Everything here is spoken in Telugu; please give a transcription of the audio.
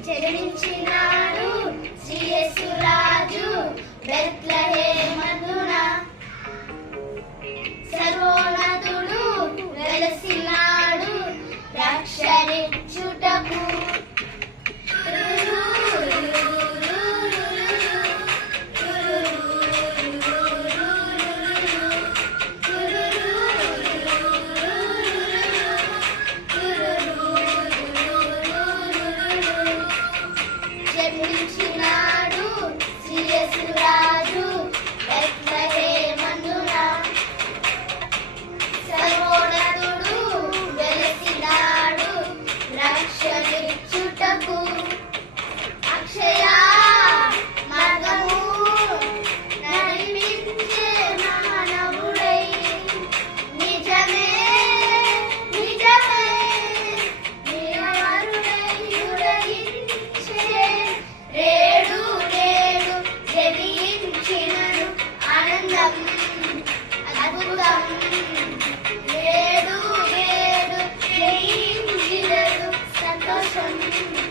జన్మించినాడు శ్రీయసు రాజు బెత్లహే Yeah, Thank you.